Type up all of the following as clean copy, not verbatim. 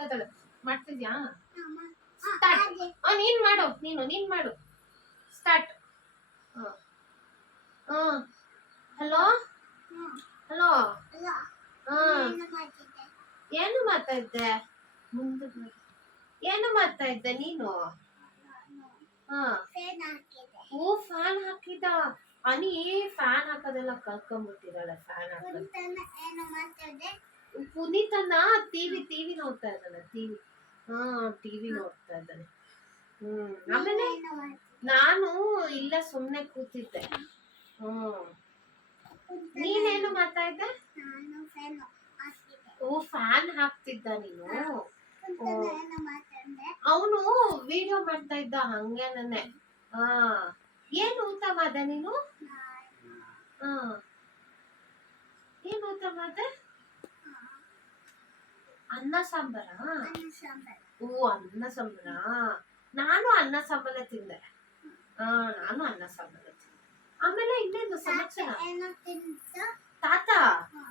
ಮಾಡ್ತಾ ಇದ್ದಾಳೆ. ಮಾಡ್ತಿದ್ಯಾ? ಸ್ಟಾರ್ಟ್. ನೀನ್ ಮಾಡು ಸ್ಟಾರ್ಟ್. Hello hello. ಏನು ಮಾತಾಡ್ದೆ? ಮುಂದೆ ಏನು ಮಾಡ್ತಾ ಇದ್ದೆ ನೀನು? ಓ ಫ್ಯಾನ್ ಹಾಕಿದ. ಅನಿ ಫ್ಯಾನ್ ಹಾಕೋದೆಲ್ಲ ಕಲ್ಕೊಂಡ್ಬಿಟ್ಟಿದ್ದಾಳೆ. ಫ್ಯಾನ್ ಹಾಕೋದು. ಪುನೀತನ ಟಿವಿ ನೋಡ್ತಾ ಇದ್ದಾನೆ. ಟಿವಿ ನೋಡ್ತಾ ಇದ್ದಾನೆ. ಆಮೇಲೆ ನಾನು ಇಲ್ಲ ಸುಮ್ನೆ ಕೂತಿದ್ದೆ. ನೀನೇನು ಮಾಡ್ತಾ ಇದ್ದೆ? ಓ ಫ್ಯಾನ್ ಹಾಕ್ತಿದ್ದ ನೀನು? ಅವನು ವಿಡಿಯೋ ಮಾಡ್ತಾ ಇದ್ದ ಹಂಗೇನೆ. ಏನು ಊಟ ಮಾಡ್ದೆ ನೀನು? ಏನು ಊಟ ಮಾಡ್ದೆ? ಅನ್ನ ಸಾಂಬಾರ? ಓ ಅನ್ನ ಸಾಂಬಾರ. ನಾನು ಅನ್ನ ಸಾಂಬಾರೇ ತಿಂದೆ. ನಾನು ಅನ್ನ ಸಾಂಬಾರೇ ತಿಂದೆ. ಆಮೇಲೆ ಇನ್ನೇನು ಸಮಾಚಾರ? ತಾತ?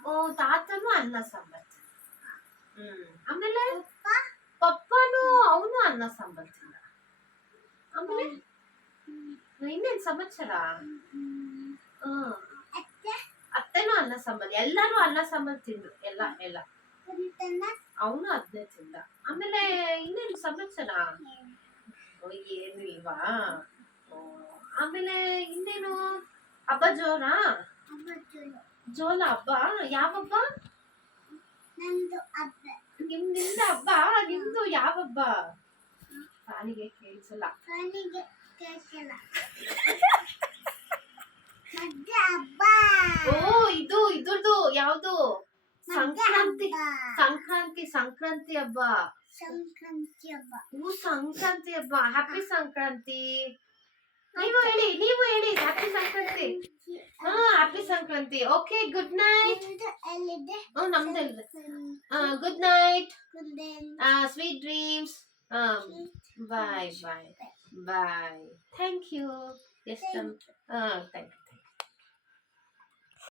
ಓ ತಾತನು ಅನ್ನ ಸಾಂಬಾರ್ ತಿಂದ. ಆಮೇಲೆ ಪಪ್ಪನು ಅವನು ಅನ್ನ ಸಾಂಬಾರ್ ತಿಂದ. ಆಮೇಲೆ ಇನ್ನೇನ್ ಸಮಾಚಾರ? ಅತ್ತೆನೂ ಅನ್ನ ಸಾಂಬಾರ್. ಎಲ್ಲಾರು ಅನ್ನ ಸಾಂಬಾರ್ ತಿಂದ್ರು. ಎಲ್ಲ ಅವನು ಅದನ್ನೇ ತಿಂದ. ಆಮೇಲೆ ಇನ್ನೇನು ಸಮಾಚಾರ? ಏನು ಇಲ್ವಾ? ಆಮೇಲೆ ಇನ್ನೇನು ಹಬ್ಬ ಜೋರಾ? ಜೋಲ ಹಬ್ಬ? ಯಾವ ಹಬ್ಬ? ನಿಮ್ದ ಹಬ್ಬ? ನಿಮ್ದು ಯಾವ ಹಬ್ಬ? ಕಾಲಿಗೆ ಕೇಳಿಸಲ್ಲ. ಓ ಇದ್ರದ್ದು ಯಾವ್ದು? ಸಂಕ್ರಾಂತಿ ಹಬ್ಬ. ಸಂಕ್ರಾಂತಿ ಹಬ್ಬ. ಹ್ಯಾಪಿ ಸಂಕ್ರಾಂತಿ. ನೀವು ಹೇಳಿ happy Sankranti. Happy Sankranti. Okay good night. ನಮ್ದೆಲ್ಲ good night. Sweet dreams. Bye. Thank you. Thank you.